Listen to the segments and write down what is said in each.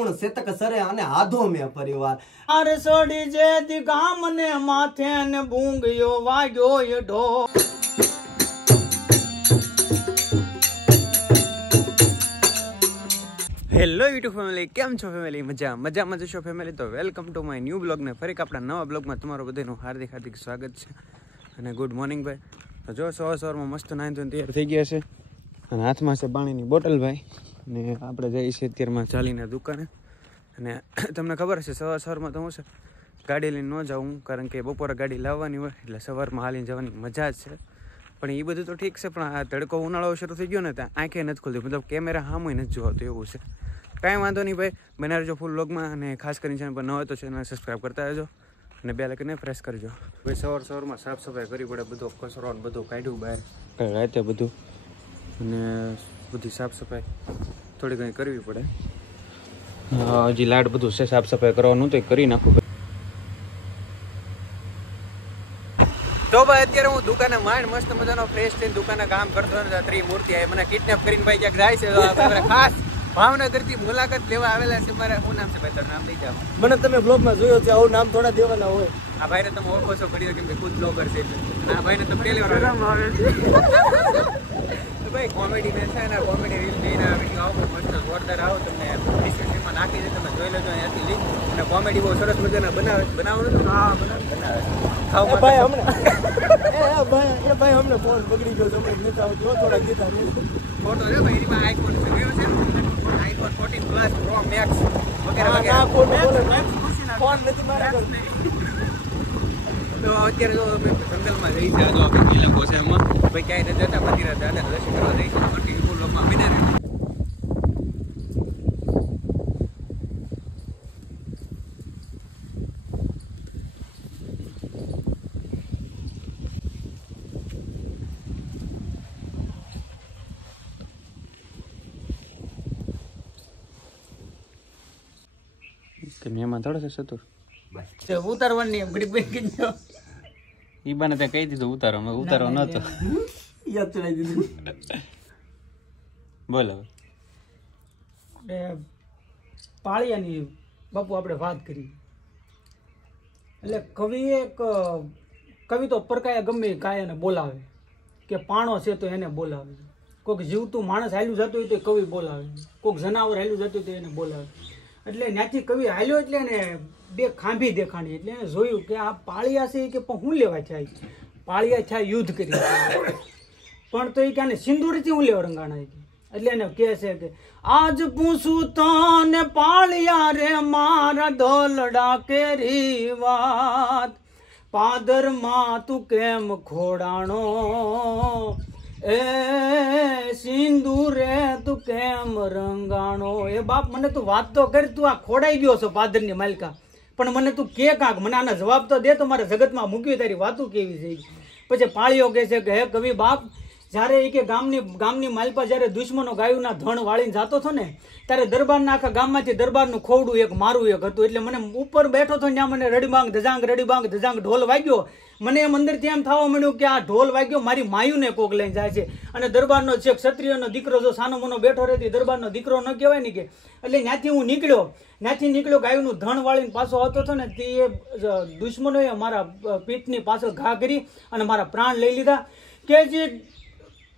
સુણ સેતક સરે અને આધો મે પરિવાર આર સોડી જે દી ગામ ને માથે ને બૂંગયો વાગ્યો એ ઢોલ હેલો યુટ્યુબ ફેમિલી, કેમ છો ફેમિલી? મજામાં જશો ફેમિલી? તો welcome to my new blog ને ફરી આપણા નવા બ્લોગમાં તમારું બધાનું હાર્દિક સ્વાગત છે અને ગુડ મોર્નિંગ ભાઈ. તો જો સવારમાં મસ્ત નાહી ધોઈને તૈયાર થઈ ગયા છે અને હાથમાં છે પાણીની બોટલ ભાઈ. અને આપણે જઈએ છીએ અત્યારમાં ચાલીને દુકાને. અને તમને ખબર છે સવારમાં તો હું છે ગાડી લઈને ન જાઉં, કારણ કે બપોરે ગાડી લાવવાની હોય એટલે સવારમાં હાલીને જવાની મજા જ છે. પણ એ બધું તો ઠીક છે, પણ આ તડકો ઉનાળો શરૂ થઈ ગયો ને ત્યાં આંખે નથી ખુલતી, મતલબ કેમેરા સામે નથી જોવાતું એવું છે. કાંઈ વાંધો નહીં ભાઈ, બનાવી રહેજો ફૂલ વ્લોગમાં. અને ખાસ કરીને ચેનલ પર ન હોય તો ચેનલ સબસ્ક્રાઈબ કરતા રહેજો અને બે લાઇકને પ્રેસ કરજો ભાઈ. સવારમાં સાફ સફાઈ કરવી પડે, બધો કચરો બધું કાઢ્યું બહાર રાતે બધું, અને બધી સાફ સફાઈ થોડી ઘણી કરવી પડે. હજી લાડ બધું છે સાફ સફાઈ કરવાનું, તો કરી નાખું. તો ભાઈ અત્યારે હું દુકાને માંડ મસ્ત મજાનો ફ્રેશ થઈને દુકાને કામ કરતો હતો. ત્રિમૂર્તિ આવી મને કિડનેપ કરીને ભાઈ ક્યાંક જાય છે. ખાસ ભાવનગર થી મુલાકાત લેવા આવેલા છે. મારે શું નામ છે ભાઈ? તારું નામ લઈ જાવ. મને તમે બ્લોગ માં જોયો છે, આવું નામ થોડા દેવાના હોય. આ ભાઈ ને તમે ઓળખો છો ઘડી, કેમ કે ખુદ બ્લોગર છે. આ ભાઈ ને તમે પહેલી વાર આવે છે ભાઈ. કોમેડી મેં છે ને, કોમેડી રીલ લઈને વિડીયો આવો મસ્ત જોરદાર આવો, તમને ડિસ્ક્રિપ્શનમાં નાખી દે, તમે જોઈ લેજો અહીંયાથી લિંક. અને કોમેડી બહુ સરસ મજાના બનાવો ને. હા બનાવે ભાઈ. હમણાં ભાઈ અમને ફોન પકડી ગયો છે, હમણાં નેતા જો થોડા ગીતા ફોટો છે ભાઈ. એમાં આઈફોન જોયો છે, આઈફોન 14 પ્લસ પ્રો મેક્સ વગેરે વગેરે. ફોન નથી મારા. તો અત્યારે જો અમે જંગલમાં જઈ છે, તો આપણે લોકો છે એમાં ભાઈ ક્યાંય નથી જતા, મંદિરે દાદા દર્શન કરવા જઈ છે. કન્ટિન્યુ ફૂલોમાં બિના રહે. મહેમાન થોડો છે સતુર ઉતારવાની ઈ બાને ત્યાં કહી દીધું ઉતારો, ઉતારો નતો યાદ ચડાવી દીધું. બોલો પાળિયાની બાપુ આપણે વાત કરી એટલે કવિ તો પરકાયા ગમે કાયાને બોલાવે, કે પાણો છે તો એને બોલાવે, કોઈક જીવતું માણસ હાલ્યું જતું હોય તો કવિ બોલાવે, કોઈક જનાવર હાલ્યું જતું હોય તો એને બોલાવે. એટલે ત્યાંથી કવિ હાલ્યો એટલે એને બે ખાંભી દેખાણી, એટલે એને જોયું કે આ પાળિયા છે કે હું લેવા થાય. પાળિયા થાય યુદ્ધ કરી, પણ તો એ કે સિંદૂરથી હું લેવા રંગાણા. એટલે એને કહે છે કે આજ પૂછું તને પાળિયા રે મારા દોલડા કેરી વાત, પાદરમાં તું કેમ ખોડાણો, એ સિંદૂરે તું કેમ રંગાણો. એ બાપ મને તું વાત તો કરી, તું આ ખોડાઈ ગયો છો પાદર ની માલિકા, પણ મને તું કે કાંક મને આના જવાબ તો દે, તો મારા જગતમાં મૂક્યું તારી વાતું કેવી છે. પછી પાળીઓ કહે છે કે હે કવિ બાપ, જયારે એ કે ગામની માલપા જયારે દુશ્મનો ગાયુંના ધણ વાળીને જતો હતો ને, ત્યારે દરબારના આખા ગામમાંથી દરબારનું ખોવડું એક મારું એક હતું. એટલે મને ઉપર બેઠો હતો ત્યાં મને રડીબાંગ ધજાંગ ઢોલ વાગ્યો. મને એમ અંદરથી એમ થવા મળ્યું કે આ ઢોલ વાગ્યો મારી માયુને કોક લઈને જાય છે. અને દરબારનો છે ક્ષત્રિયનો દીકરો જો સાનો મનો બેઠો રહેતી દરબારનો દીકરો ન કહેવાય ને કે. એટલે ત્યાંથી હું નીકળ્યો ગાયુંનું ધણ વાળીને પાછો આવતો હતો ને, તે દુશ્મનોએ મારા પીઠની પાછળ ઘા કરી અને મારા પ્રાણ લઈ લીધા. કે જે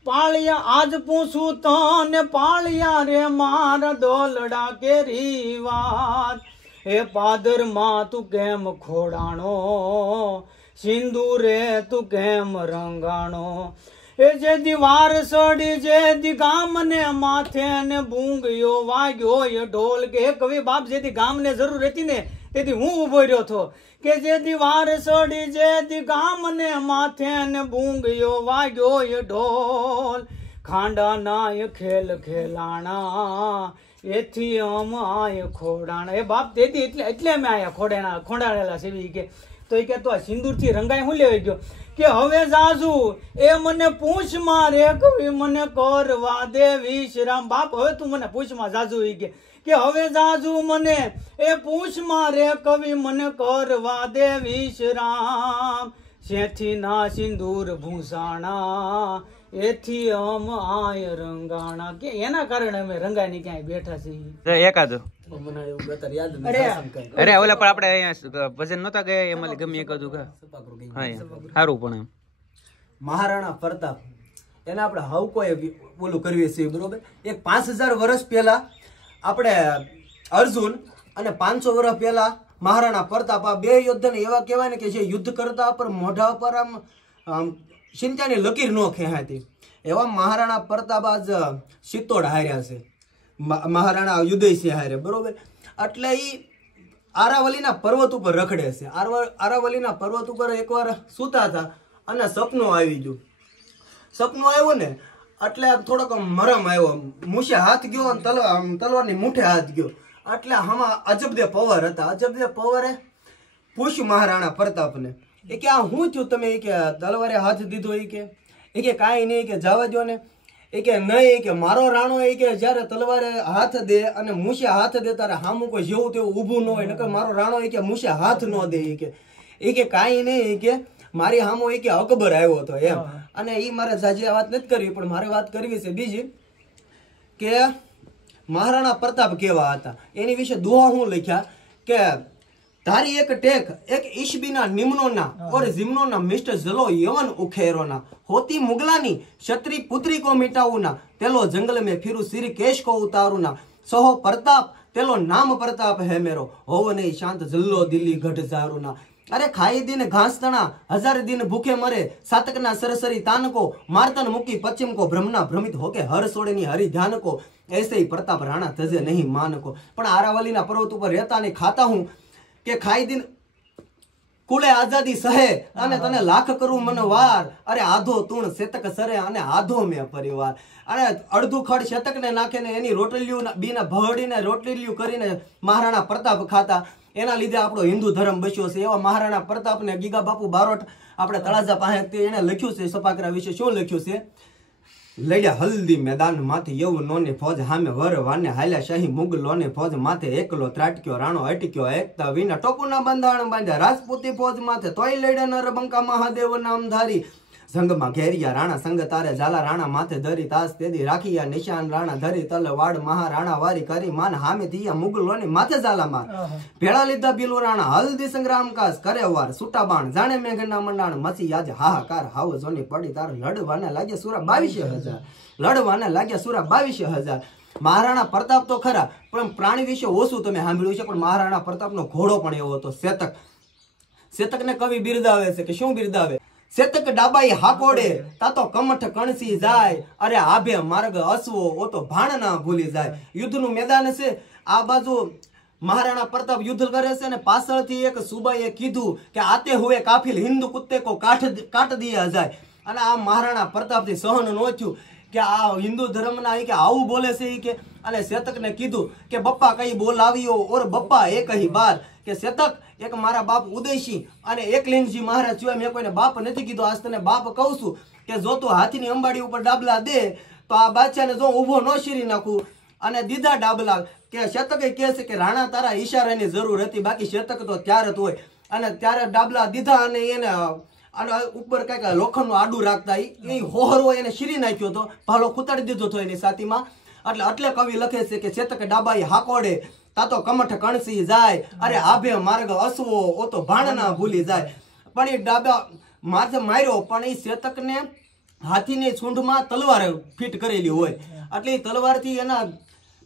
પાળિયા આજ પૂછું તને પાળિયા રે મારા દોલડા કેરી વાત, હે પાદરમાં તું કેમ ખોડાણો, સિંદૂરે તું કેમ રંગાણો. એ જે દીવાર સડી જે દી ગામને માથે ને બૂંગયો વાગ્યો એ ઢોલ. કે કવિ બાપ જેથી ગામને જરૂર હતી ને તેથી હું ઉભો રહ્યો હતો. કે જે દીવાર સડી જે દી ગામને માથે ને બૂંગયો વાગ્યો એ ઢોલ, ખાંડા ના ખેલ ખેલાણા એથી અમાય ખોડાણા. એ બાપ તેથી એટલે અમે આયા ખોડાણેલા સેવી. કે તો એ કે તો આ સિંદૂરથી રંગાઈ હું લેવાઈ ગયો. કે હવે જાજુ એ મને પૂછમાં રે કવિ મને કરવા દે વિશ્રામ. બાપ હવે તું મને પૂછમાં જાજુ. એ કે હવે જાજુ મને એ પૂછમાં રે કવિ મને કરવા દે વિશ્રામ, શેથી ના સિંદૂર ભૂષાણા એથી અમ આય રંગાણા કે એના કારણે અમે રંગાની ક્યાંય બેઠા છીએ. એકાદો મને એવું ગતર યાદ અરે અરે ઓલા પણ આપણે અહીંયા ભજન નતા ગયા એમાં ગમે એકાદું કા હા સારું પણ એમ મહારાણા પ્રતાપ એને આપણે હવ કોઈ ઓલું કરવી છીએ બરોબર. એક 5000 વર્ષ પહેલા આપણે અર્જુન અને 500 વર્ષ પહેલા મહારાણા પ્રતાપ આ બે યોદ્ધાને એવા કહેવાય ને કે જે યુદ્ધ કરતા પર મોઢા પર આમ ચિંતાની લકીર ન ખેંચાતી એવા મહારાણા પ્રતાપ આજ સિત્તોડ હાર્યા છે. મહારાણા યુદયસિંહ હારે બરોબર. એટલે એ આરાવલીના પર્વત ઉપર રખડે છે. આરાવલીના પર્વત ઉપર એકવાર સૂતા હતા અને સપનું આવી ગયું. સપનું આવ્યું ને એટલે થોડોક મરમ આવ્યો, મૂછે હાથ ગયો અને તલવારની મૂઠે હાથ ગયો. એટલે આમાં અજબદે પવાર હતા. અજબદે પવારે પૂછ્યું મહારાણા પ્રતાપને એ કે આ શું થયું તમે કે તલવારે હાથ દીધો એ કે કાંઈ નહીં કે જવા દો ને એ કે નહીં કે મારો રાણો એ કે જ્યારે તલવારે હાથ દે અને મૂછે હાથ દે ત્યારે હામું કોઈ જેવું તેવું ઊભું ન હોય નકર મારો રાણો એ કે મૂછે હાથ ન દે એ કે કાંઈ નહીં કે મારી હામો એ કે અકબર આવ્યો હતો એમ. અને એ મારે જાજી આ વાત નથી કરવી પણ મારે વાત કરવી છે બીજી કે મહારાણા પ્રતાપ કેવા હતા એની વિશે દુહા હું લખ્યા કે તારી એક ટેક એક ઈશબીના નિમ્નોના ઓર જીમ્નોના મિસ્ટર જલો યવન ઉખેરોના હોતી મુગલાની ક્ષત્રી પુત્રી કો મિટાવુના તેલો જંગલ में फिरू सिर केश को उतारूना सहो प्रताप तेलो नाम प्रताप है मेरो होव नहीं शांत जल्लो दिल्ली गढ़ जारूना अरे खाई दिन घास तना 1000 दिन भूखे मरे सातकना सरसरी तान को मारतन मुकी पश्चिम को भ्रमना भ्रमित होके हर सोड़े ની हरि ध्यान को ऐसे ही प्रताप राणा तजे नहीं मान को पण आरावलीना पर्वत ઉપર રહેતા ને ખાતા હું કે ખાઈ દિન કુલે આઝાદી સહે અને તને લાખ કરું મન વાર અરે આધો તુણ શેતક સરે અને આધો મે પરિવાર અને અડધું ખડ શેતક ને નાખે ને એની રોટલીયું બીના ભવડીને રોટલીયું કરીને મહારાણા પ્રતાપ ખાતા. એના લીધે આપણો હિન્દુ ધર્મ બચ્યો છે. એવા મહારાણા પ્રતાપ ને ગીગા બાપુ બારોટ આપણે તળાજા પાસે એને લખ્યું છે સપાકરા વિશે શું લખ્યું છે લડ્યા હલ્દી મેદાન માથે યવનોની ફોજ હામે વર વાને હાલ્યા શાહી મુગલોની ફોજ માથે એકલો ત્રાટક્યો રાણો અટક્યો એકતા વિના ટોપુના બંધાણ બાંધ્યા રાજપૂતી ફોજ માથે તોય લડ્યા નરબંકા મહાદેવ નામધારી સંગમાં ઘેરિયા રાણા સંગ તારે ઝાલા રાણા માથે ધરી તાસ તેદી રાખિયા નિશાન રાણા ધરી તલ વાડ મહારાણા વારી કરી માન હામે થયા મુગલોની માથે ઝાલા માર ભેળા લીધા બિલો રાણા હલ્દી સંગ્રામ કાસ કરે વાર સુટા બાણ જાણે મેઘના મંડાણ મસી આજ હાહાકાર હાવ જોની પડી તાર લડવાને લાગ્યા સુરા 22000 લડવાને લાગ્યા સુરા 22000. મહારાણા પ્રતાપ તો ખરા પણ પ્રાણી વિશે ઓછું તમે સાંભળ્યું છે પણ મહારાણા પ્રતાપનો ઘોડો પણ એવો હતો શેતક. શેતકને કવિ બિરદાવે છે કે શું બિરદાવે શેતક ડાબાઈ હાકોડે તાતો કમઠ કણસી જાય અરે આભે માર્ગ અસવો ઓ તો ભાણ ના ભૂલી જાય. યુદ્ધનું મેદાન છે આ બાજુ મહારાણા પ્રતાપ યુદ્ધ કરે છે ને પાછળથી એક સુબાઈએ કીધું કે આતે હુએ કાફિલ હિન્દુ કુત્તે કો કાટ દિયા જાય. અને આ મહારાણા પ્રતાપથી સહન ન થયું કે આ હિન્દુ ધર્મના કે આવું બોલે છે કે અને શેતકને કીધું કે બપ્પા કઈ બોલાવ્યો ઓર બપ્પા એક ही બાર કે શેતક એક મારા બાપ ઉદયસિંહ અને એકલિંગજી મહારાજ સિવાય મેં કોઈને બાપ નથી કીધો. આજ તને બાપ કહું છું કે જો તું હાથીની અંબાડી ઉપર ડાબલા દે તો આ બાદશાહને જો ઊભો ન શીરી નાખું. અને દીધા ડાબલા કે શેતકે કહે છે કે રાણા તારા ઈશારાની જરૂર હતી બાકી શેતક તો ત્યારે જ હોય. અને ત્યારે ડાબલા દીધા અને એને અને ઉપર કઈક લોખંડનું આડું રાખતા એ હોહરો એને શીરી નાખ્યો હતો ભાલો ખૂતાડી દીધો હતો એની છાતીમાં. એટલે કવિ લખે છે કે શેતક ડાબાઈ હાકોડે તાતો કમઠ કણસી જાય અરે આભે માર્ગ અસવો ઓ તો ભાણ ના ભૂલી જાય. પણ એ ડાબા માથે માર્યો પણ એ શેતકને હાથીની સૂંઢમાં તલવાર ફિટ કરેલી હોય એટલે એ તલવારથી એના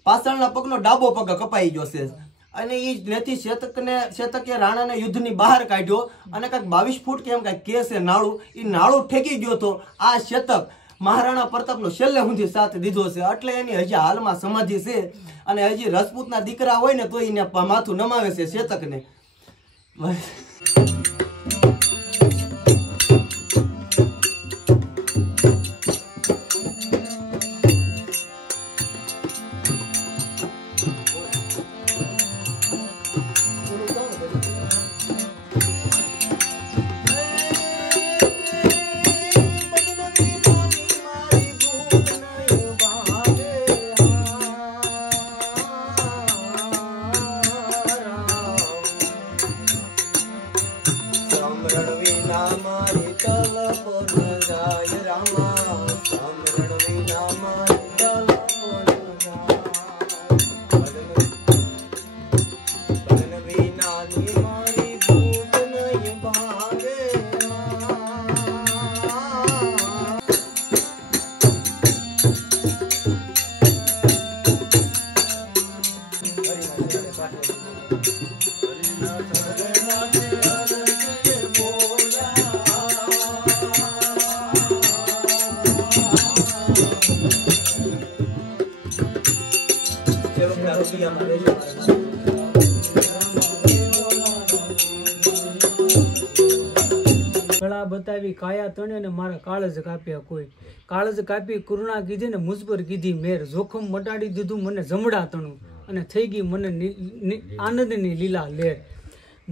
પાછળના પગનો ડાબો પગ કપાઈ ગયો છે. અને એ જેથી શેતકે રાણાને યુદ્ધની બહાર કાઢ્યો અને કંઈક 22 ફૂટ કે એમ કંઈક કે છે નાળું એ નાળું ઠેકી ગયો તો આ શેતક મહારાણા પ્રતાપનો છેલ્લે સુધી સાથ દીધો છે. એટલે એની હજી હાલમાં સમાધિ છે અને હજી રાજપૂતના દીકરા હોય ને તો એને માથું નમાવે છે શેતકને. કળા બતાવી કાયા તણે ને મારા કાળજ કાપ્યા કોઈ, કાળજ કાપી કરુણા કીધી ને મુજ પર કીધી મેર, જોખમ મટાડી દીધું મને જમડા તણું અને થઈ ગઈ મને આનંદની લીલા લેર.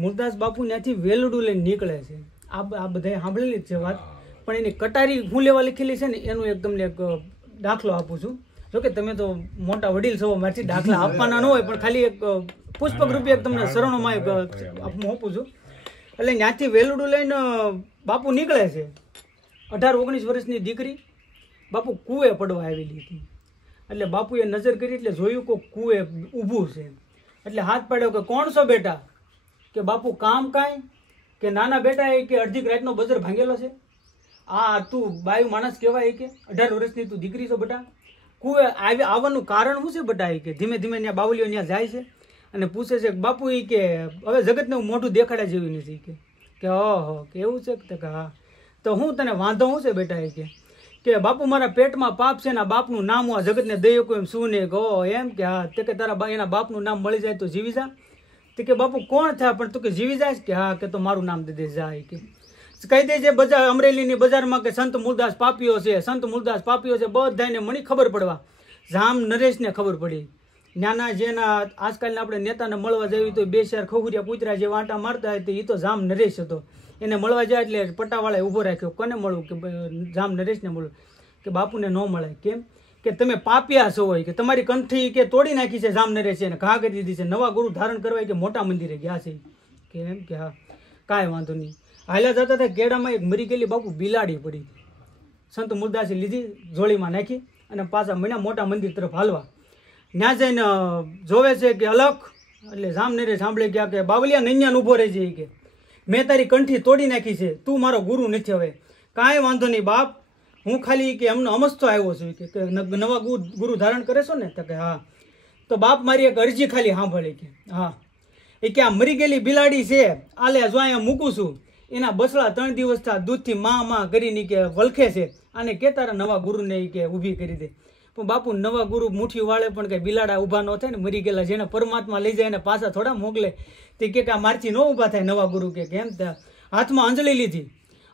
મુરદાસ બાપુ ત્યાંથી વેલડું લઈને નીકળે છે. આ બધાએ સાંભળેલી જ છે વાત, પણ એની કટારી હું લેવા લખેલી છે ને એનું એક તમને એક દાખલો આપું છું. જોકે તમે તો મોટા વડીલ છો, મારથી દાખલા આપવાના ન હોય, પણ ખાલી એક પુષ્પક રૂપે એક તમને શરણોમાં એક આપું છું. એટલે ત્યાંથી વેલડું લઈને બાપુ નીકળે છે. 18-19 વર્ષની દીકરી બાપુ કૂએ પડવા આવેલી હતી. એટલે બાપુએ નજર કરી એટલે જોયું કે કૂએ ઊભું છે. એટલે હાથ પાડ્યો કે કોણ છો બેટા? કે બાપુ કામ કાંઈ? કે નાના બેટા એ કે અડધી રાતનો બજર ભાંગેલો છે. તું બાયું માણસ કહેવાય કે 18 વર્ષની તું દીકરી છો બેટા? કૂએ આવવાનું કારણ શું છે બેટા? કે ધીમે ધીમે ત્યાં બાવલીઓ ત્યાં જાય છે અને પૂછે છે કે બાપુ કે હવે જગતને હું મોઢું દેખાડ્યા જેવું નથી. કે ઓહો કે એવું છે કે હા, તો હું તને વાંધો શું છે બેટા? કે બાપુ મારા પેટમાં પાપ છે ને આ બાપનું નામ હું આ જગતને દઈ શકું એમ શું નહીં? કહો એમ કે હા. તે કે તારા એના બાપનું નામ મળી જાય તો જીવી જા. તે કે બાપુ કોણ થાય? પણ તું કે જીવી જાય? કે હા. કે તો મારું નામ દે દે જાય. કે કહી દે છે બજાર અમરેલીની બજારમાં કે સંત મૂળદાસ પાપીઓ છે, સંત મૂળદાસ પાપીઓ છે. બધાને મણી ખબર પડવા. જામ નરેશને ખબર પડી. નાના જેના આજકાલના આપણે નેતાને મળવા જઈએ તો 2 શેર ખોખુરિયા પૂતરા જે વાંટા મારતા હતા એ તો જામ નરેશ હતો. એને મળવા જાય એટલે પટ્ટાવાળાએ ઊભો રાખ્યો. કોને મળવું? કે જામ નરેશને મળવું. કે બાપુને ન મળે. કેમ? કે તમે પાપિયા છો હોય, કે તમારી કંઠી કે તોડી નાખી છે જામ નરેશ એને ઘા કરી દીધી છે. નવા ગુરુ ધારણ કરવા કે મોટા મંદિરે ગયા છે. કે એમ કે હા કાંઈ વાંધો નહીં. હાલ્યા જતા હતા કેળામાં એક મરી ગયેલી બાપુ બિલાડી પડી. સંત મૂળદાસે લીધી, જોળીમાં નાખી અને પાછા મહિના મોટા મંદિર તરફ હાલવા. ત્યાં જઈને જોવે છે કે અલખ. એટલે જામનરે સાંભળે ગયા કે બાવલિયા નૈયાન ઊભો રહી છે. કે મેં તારી કંઠી તોડી નાખી છે, તું મારો ગુરુ નથી. હવે કાંઈ વાંધો નહીં બાપ, હું ખાલી કે એમનો અમસ્તો આવ્યો છું. કે નવા ગુરુ ધારણ કરે છો ને? તો કે હા. તો બાપ મારી એક અરજી ખાલી સાંભળે. કે હા. એ કે આ મરી ગયેલી બિલાડી છે આલે જો અહીંયા મૂકું છું, એના બસડા 3 દિવસથી દૂધથી માં કરીને કે વલખે છે. આને કે તારા નવા ગુરુને કે ઊભી કરી દે. પણ બાપુ નવા ગુરુ મુઠ્ઠી વાળે પણ કઈ બિલાડા ઊભા ન થાય ને. મરી ગયેલા જેને પરમાત્મા લઈ જાય એને પાછા થોડા મોકલે. તે કે આ મારથી ન ઊભા થાય નવા ગુરુ. કે કેમ? હાથમાં અંજળી લીધી.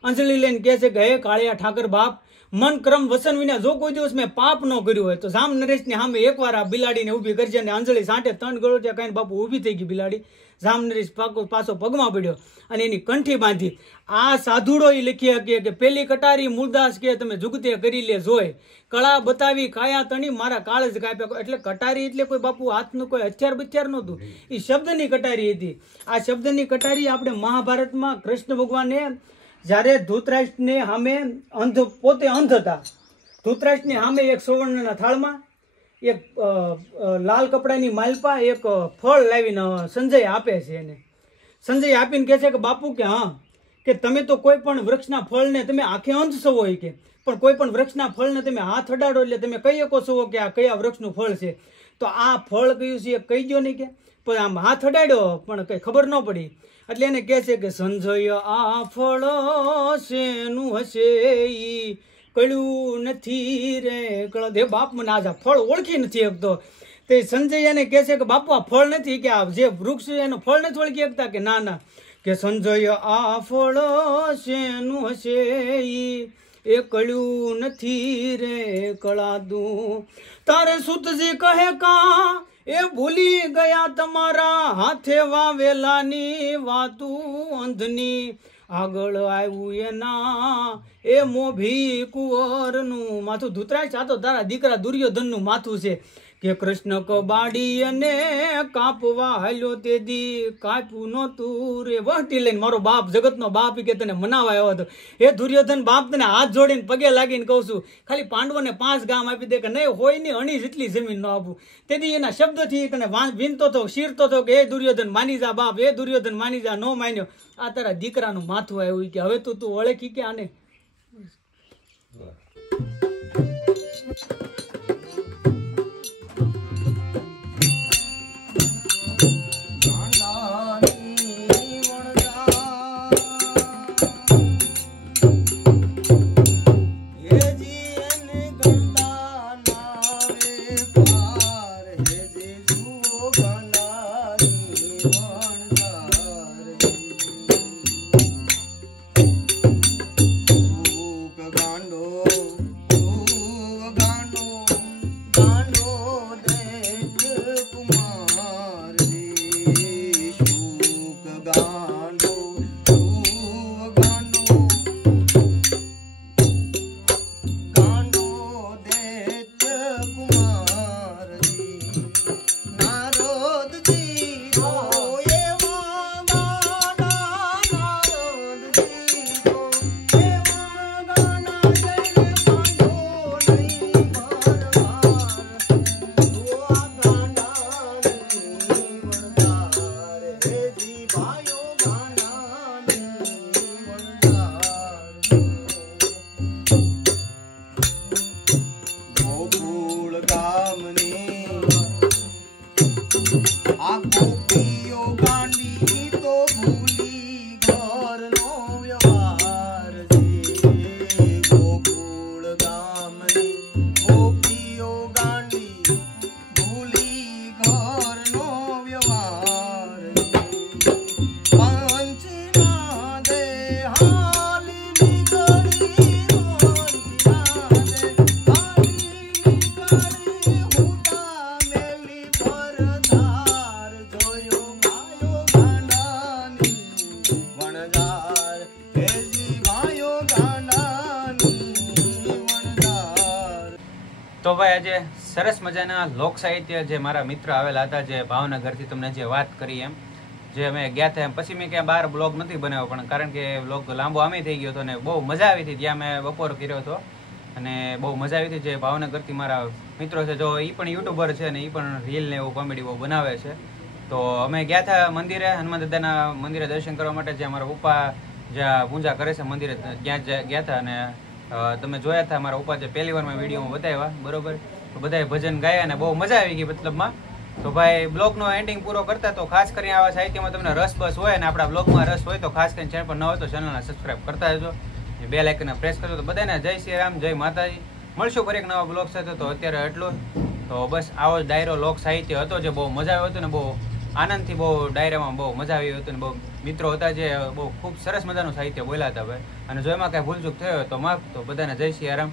અંજળી લઈને કહે છે કે હે કાળિયા ઠાકર બાપ, મન ક્રમ વસન વિના જો કોઈ દિવસ મેં પાપ ન કર્યું હોય તો જામ નરેશની સામે એકવાર આ બિલાડીને ઊભી કરજે. અને અંજળી સાંઠે 3 ગળોટિયા ખાઈને બાપુ ઊભી થઈ ગઈ બિલાડી. જામ નરેશ પાછો પગમાં પડ્યો અને એની કંઠી બાંધી. આ સાધુડો એ લખી શકે કે પેલી કટારી મૂળદાસ કે તમે જુગતે કરી લે જોય, કળા બતાવી કાયા તણી મારા કાળજ કાપ્યા. એટલે કટારી એટલે કોઈ બાપુ હાથનું કોઈ હથિયાર બથિયાર નહોતું, એ શબ્દની કટારી હતી. આ શબ્દની કટારી આપણે મહાભારતમાં કૃષ્ણ ભગવાને જ્યારે ધૃતરાષ્ટ્રને સામે પોતે અંધ હતા, ધૃતરાષ્ટ્રની સામે એક સુવર્ણના થાળમાં એક લાલ કપડાની માલપા એક ફળ લાવીને સંજય આપે છે. એને સંજય આપીને કહે છે કે બાપુ કે હા, કે તમે તો કોઈ પણ વૃક્ષના ફળને તમે આંખે અંધ છો હોય, કે પણ કોઈ પણ વૃક્ષના ફળને તમે હાથ અડાડો એટલે તમે કહી શકો છો કે આ કયા વૃક્ષનું ફળ છે. તો આ ફળ કયું છે એ કહી દો નહીં. કે પણ આમ હાથ અડાડ્યો પણ કઈ ખબર ન પડી. એટલે એને કહે છે કે સંજય આ ફળ શેનું હશે ઈ કળ્યું નથી રે કળ. દે બાપ મને આ ફળ ઓળખી નથી શકતો. તે સંજય એને કહે છે કે બાપુ આ ફળ નથી, કે આ જે વૃક્ષ એનું ફળ નથી ઓળખી શકતા. કે ના ના, કે સંજય આ ફળ શેનું હશે ઈ એ કળ્યું નથી રે કળાદું. તારે સુતજી કહે કા એ ભૂલી ગયા તમારા હાથે વાવેલાની વાતું અંધની. આગળ આવ્યું એના એ મોભી કુંવરનું માથું. ધૃતરાષ્ટ્ર આ તો તારા દીકરા દુર્યોધનનું માથું છે. કે કૃષ્ણ કબાડી અને કાપવા હાલ્યો તે દી કાપ્યું નહોતું રે. વહટી લઈને મારો બાપ જગતનો બાપ કે તને મનાવા આવ્યો હતો. એ દુર્યોધન બાપ તને હાથ જોડીને પગે લાગીને કહું છું, ખાલી પાંડવોને 5 ગામ આપી દે. કે નહીં હોય નહીં અણી જેટલી જમીન ન આપું. તેથી એના શબ્દથી તને વિનતો હતો, શીરતો હતો કે એ દુર્યોધન માની જા બાપ, એ દુર્યોધન માની જા. ન માન્યો. આ તારા દીકરાનું માથું આવ્યું. કે હવે તું ઓળખી કે આને તો ભાઈ આજે સરસ મજાના લોક સાહિત્ય જે મારા મિત્ર આવેલા હતા, જે ભાવનગરથી તમને જે વાત કરી એમ, જે અમે ગયા હતા એમ, પછી મેં ક્યાં બહાર બ્લોગ નથી બનાવ્યો, પણ કારણ કે બ્લોગ લાંબો આમે થઈ ગયો હતો ને બહુ મજા આવી હતી. ત્યાં મેં બપોર કર્યો હતો અને બહુ મજા આવી હતી. જે ભાવનગરથી મારા મિત્રો છે, જો એ પણ યુટ્યુબર છે અને એ પણ રીલ ને એવું કોમેડી બહુ બનાવે છે. તો અમે ગયા હતા મંદિરે, હનુમાન દાદાના મંદિરે દર્શન કરવા માટે, જ્યાં મારા પપ્પા જ્યાં પૂજા કરે છે મંદિરે, ત્યાં ગયા હતા. અને તમે જોયા હતા મારા પપ્પા જે પહેલી વાર મેં વિડીયોમાં બતાવ્યા, બરોબર. તો બધાએ ભજન ગાયા અને બહુ મજા આવી ગઈ મતલબમાં. તો ભાઈ બ્લોગનો એન્ડિંગ પૂરો કરતા, તો ખાસ કરીને આવા સાહિત્યમાં તમને રસ બસ હોય અને આપણા બ્લોગમાં રસ હોય તો ખાસ કરીને ચેનલ પર ન હોય તો ચેનલને સબસ્ક્રાઈબ કરતા રહેજો, બેલ આઇકનને પ્રેસ કરજો. તો બધાને જય શ્રી રામ, જય માતાજી. મળશું ફરી એક નવા બ્લોગ સાથે. તો અત્યારે એટલું. તો બસ આવો જ ડાયરો લોક સાહિત્ય હતો, જે બહુ મજા આવ્યો હતો ને બહુ આનંદથી બહુ ડાયરામાં બહુ મજા આવી હતી ને બહુ મિત્રો હતા જે બહુ ખૂબ સરસ મજાનું સાહિત્ય બોલ્યા હતા ભાઈ. અને જો એમાં કાંઈ ભૂલચૂક થયો હોય તો માફ. તો બધાને જય શ્રી રામ.